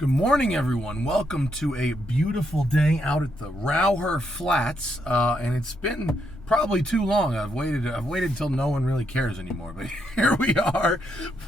Good morning, everyone. Welcome to a beautiful day out at the Rauher Flats, and it's been probably too long. I've waited until no one really cares anymore. But here we are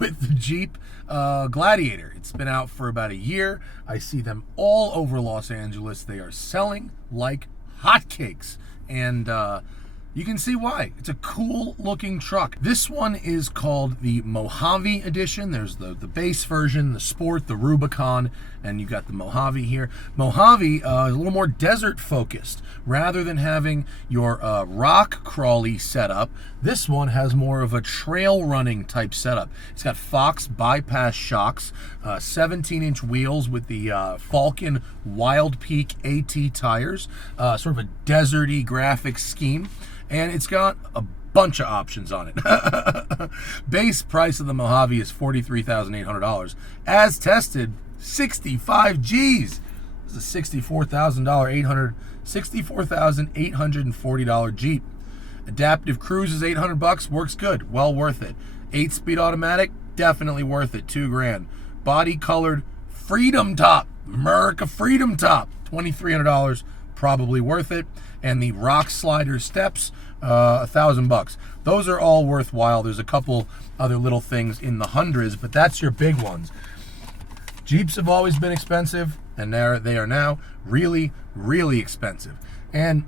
with the Jeep Gladiator. It's been out for about a year. I see them all over Los Angeles. They are selling like hotcakes, and you can see why. It's a cool looking truck. This one is called the Mojave edition. There's the base version, the Sport, the Rubicon, and you got the Mojave here. Mojave is a little more desert focused. Rather than having your rock crawly setup, this one has more of a trail running type setup. It's got Fox bypass shocks, 17-inch wheels with the Falcon Wild Peak AT tires, sort of a deserty graphics scheme. And it's got a bunch of options on it. Base price of the Mojave is $43,800. As tested, 65 G's. This is a $64,840 Jeep. Adaptive cruise is $800. Works good. Well worth it. 8-speed automatic, definitely worth it. $2,000. Body colored Freedom Top, America Freedom Top, $2,300. Probably worth it. And the rock slider steps, $1,000. Those are all worthwhile. There's a couple other little things in the hundreds, but that's your big ones. Jeeps have always been expensive, and they are now really, really expensive. And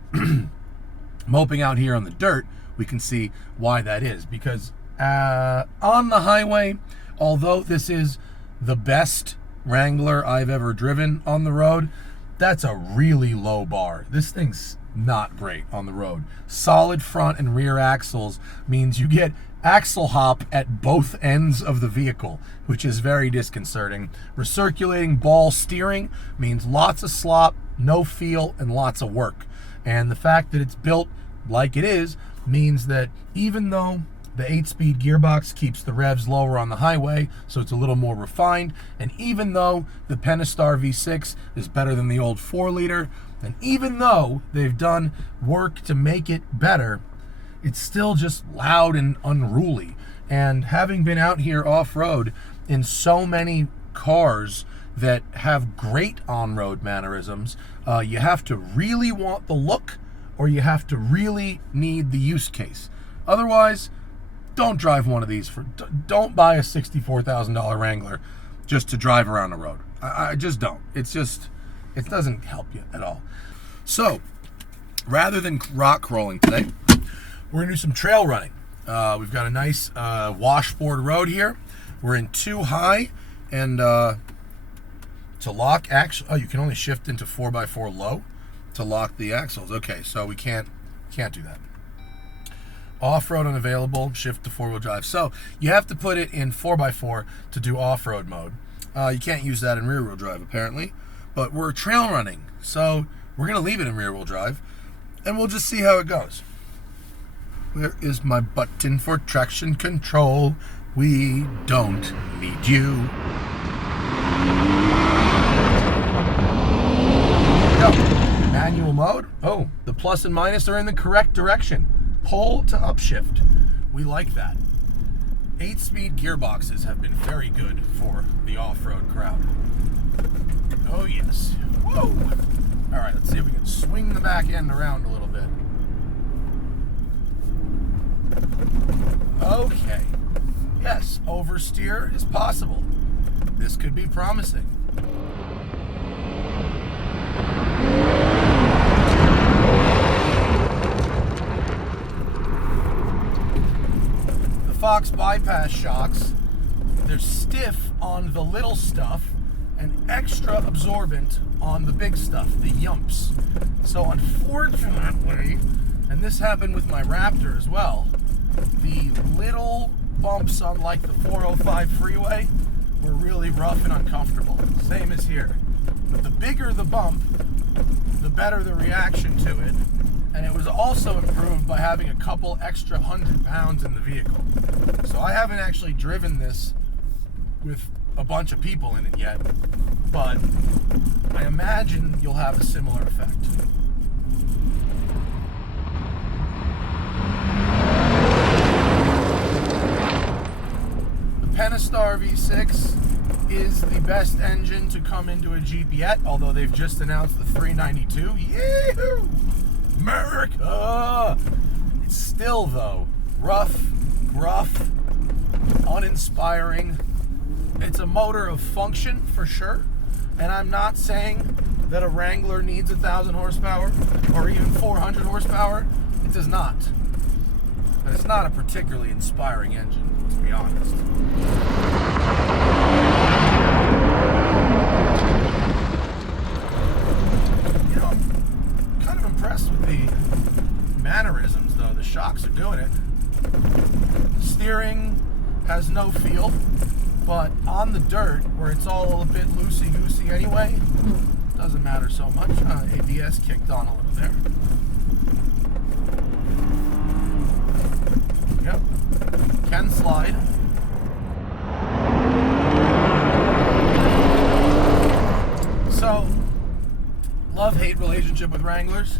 moping out here on the dirt, we can see why that is. Because on the highway, although this is the best Wrangler I've ever driven on the road, that's a really low bar. This thing's not great on the road. Solid front and rear axles means you get axle hop at both ends of the vehicle, which is very disconcerting. Recirculating ball steering means lots of slop, no feel, and lots of work. And the fact that it's built like it is means that even though the 8-speed gearbox keeps the revs lower on the highway, so it's a little more refined. And even though the Pentastar V6 is better than the old 4-liter, and even though they've done work to make it better, it's still just loud and unruly. And having been out here off-road in so many cars that have great on-road mannerisms, you have to really want the look, or you have to really need the use case. Otherwise, don't drive one of these. Don't buy a $64,000 Wrangler just to drive around the road. I just don't. It doesn't help you at all. So, rather than rock crawling today, we're going to do some trail running. We've got a nice washboard road here. We're in 2 high, and to lock you can only shift into 4x4 low to lock the axles. Okay, so we can't do that. Off-road unavailable, shift to 4-wheel drive. So you have to put it in 4x4 to do off-road mode. You can't use that in rear-wheel drive, apparently. But we're trail running, so we're going to leave it in rear-wheel drive, and we'll just see how it goes. Where is my button for traction control? We don't need you. Go. Manual mode. Oh, the plus and minus are in the correct direction. Pull to upshift. We like that. 8-speed gearboxes have been very good for the off-road crowd. Oh yes. Whoa! Alright, let's see if we can swing the back end around a little bit. Okay. Yes, oversteer is possible. This could be promising. Fox bypass shocks, they're stiff on the little stuff and extra absorbent on the big stuff, the yumps. So unfortunately, and this happened with my Raptor as well, the little bumps on like the 405 freeway were really rough and uncomfortable. Same as here. But the bigger the bump, the better the reaction to it. And it was also improved by having a couple extra 100 pounds in the vehicle. So I haven't actually driven this with a bunch of people in it yet, but I imagine you'll have a similar effect. The Pentastar V6 is the best engine to come into a Jeep yet, although they've just announced the 392. Yee-hoo! America! It's still, though, rough, gruff, uninspiring. It's a motor of function, for sure, and I'm not saying that a Wrangler needs 1,000 horsepower or even 400 horsepower. It does not. But it's not a particularly inspiring engine, to be honest. You know, I'm kind of impressed with the mannerisms, though. The shocks are doing it. Steering has no feel, but on the dirt, where it's all a bit loosey-goosey anyway, doesn't matter so much. ABS kicked on a little there. Yep. Can slide. So, love-hate relationship with Wranglers.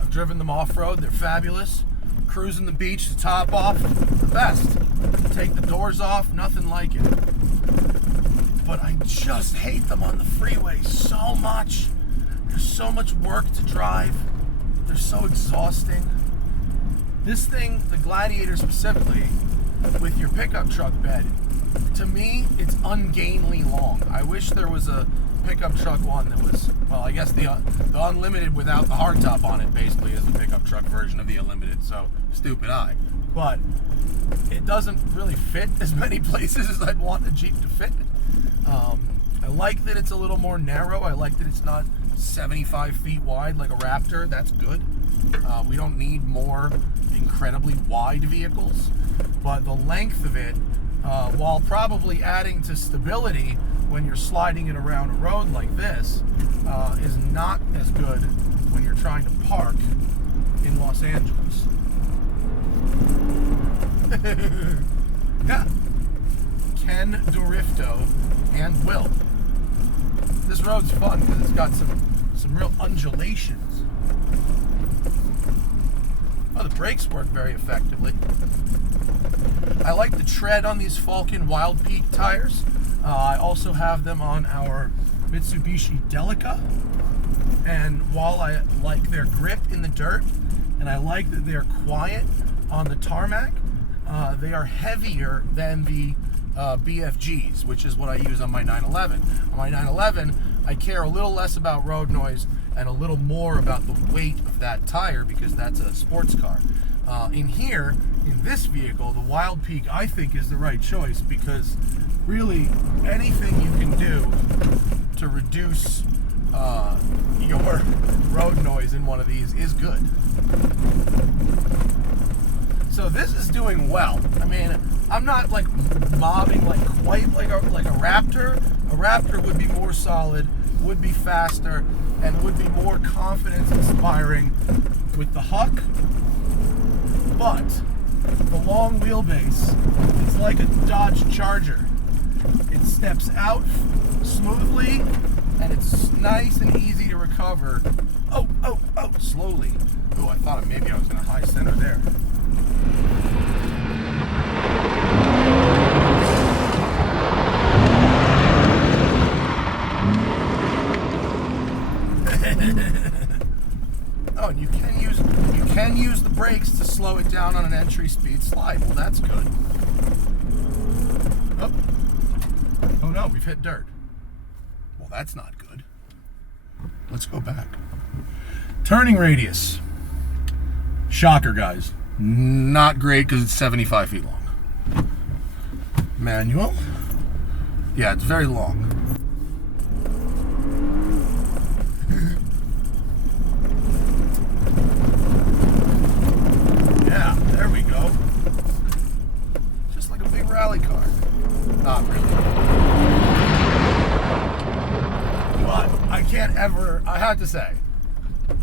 I've driven them off-road. They're fabulous. Cruising the beach to top off, the best. Take the doors off, nothing like it. But I just hate them on the freeway so much. There's so much work to drive. They're so exhausting. This thing, the Gladiator specifically, with your pickup truck bed, to me, it's ungainly long. I wish there was a pickup truck one that was, well, I guess the Unlimited without the hardtop on it basically is the pickup truck version of the Unlimited, so stupid I. But it doesn't really fit as many places as I'd want a Jeep to fit. I like that it's a little more narrow. I like that it's not 75 feet wide like a Raptor. That's good. We don't need more incredibly wide vehicles. But the length of it, while probably adding to stability when you're sliding it around a road like this, is not as good when you're trying to park in Los Angeles. Yeah. Can Dorifto and will. This road's fun because it's got some real undulations. Oh, the brakes work very effectively. I like the tread on these Falcon Wild Peak tires. I also have them on our Mitsubishi Delica. And while I like their grip in the dirt, and I like that they're quiet on the tarmac, they are heavier than the BFGs, which is what I use on my 911. On my 911, I care a little less about road noise and a little more about the weight of that tire because that's a sports car. In here, in this vehicle, the Wild Peak, I think, is the right choice because really anything you can do to reduce your road noise in one of these is good. So this is doing well. I mean, I'm not like mobbing like quite like a Raptor. A Raptor would be more solid, would be faster, and would be more confidence inspiring with the huck. But the long wheelbase, it's like a Dodge Charger. It steps out smoothly, and it's nice and easy to recover. Oh, slowly. Oh, I thought maybe I was going to high center there. Oh, and you can use the brakes to slow it down on an entry speed slide. Well, that's good. Oh no, we've hit dirt. Well, that's not good. Let's go back. Turning radius. Shocker, guys. Not great because it's 75 feet long. Manual. Yeah, it's very long. Yeah, there we go. Just like a big rally car. Not really. But I can't ever, I have to say,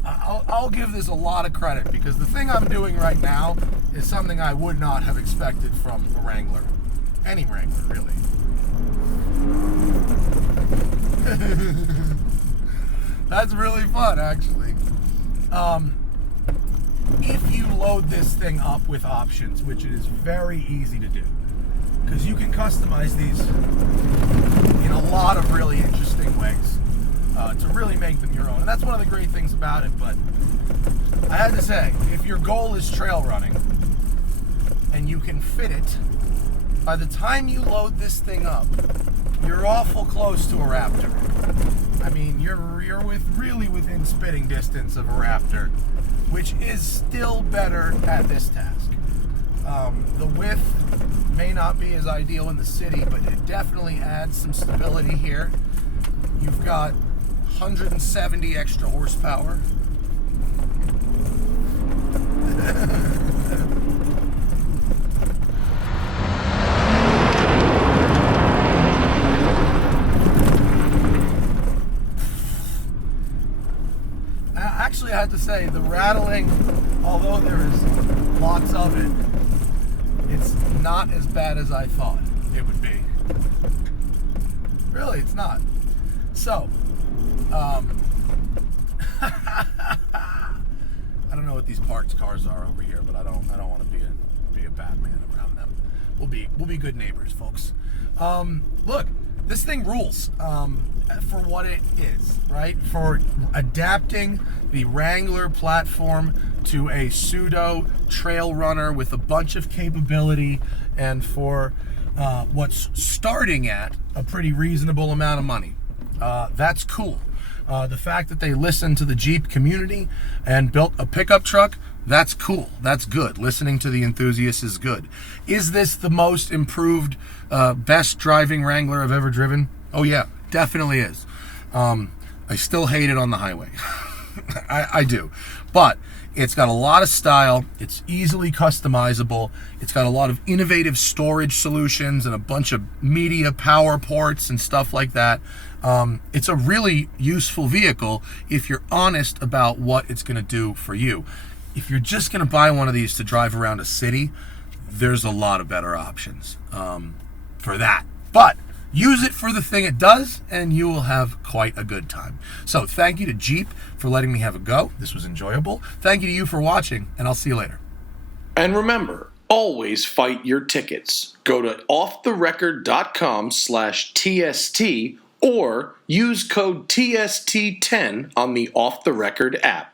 I'll give this a lot of credit because the thing I'm doing right now is something I would not have expected from a Wrangler. Any Wrangler, really. That's really fun, actually. If you load this thing up with options, which it is very easy to do, because you can customize these, lot of really interesting ways to really make them your own. And that's one of the great things about it. But I had to say, if your goal is trail running and you can fit it, by the time you load this thing up, you're awful close to a Raptor. I mean, you're really within spitting distance of a Raptor, which is still better at this task. The width may not be as ideal in the city, but it definitely adds some stability here. You've got 170 extra horsepower. Actually, I have to say, the rattling, although there is lots of it, it's not as bad as I thought it would be. Really, it's not. So, I don't know what these parked cars are over here, but I don't want to be a bad man around them. We'll be good neighbors, folks. Look, this thing rules for what it is, right? For adapting the Wrangler platform to a pseudo trail runner with a bunch of capability, and for what's starting at a pretty reasonable amount of money. That's cool. The fact that they listened to the Jeep community and built a pickup truck, that's cool. That's good. Listening to the enthusiasts is good. Is this the most improved, best driving Wrangler I've ever driven? Oh yeah, definitely is. I still hate it on the highway. I do. But it's got a lot of style. It's easily customizable. It's got a lot of innovative storage solutions and a bunch of media power ports and stuff like that. It's a really useful vehicle if you're honest about what it's going to do for you. If you're just going to buy one of these to drive around a city, there's a lot of better options for that. But use it for the thing it does, and you will have quite a good time. So thank you to Jeep for letting me have a go. This was enjoyable. Thank you to you for watching, and I'll see you later. And remember, always fight your tickets. Go to offtherecord.com/TST or use code TST10 on the Off the Record app.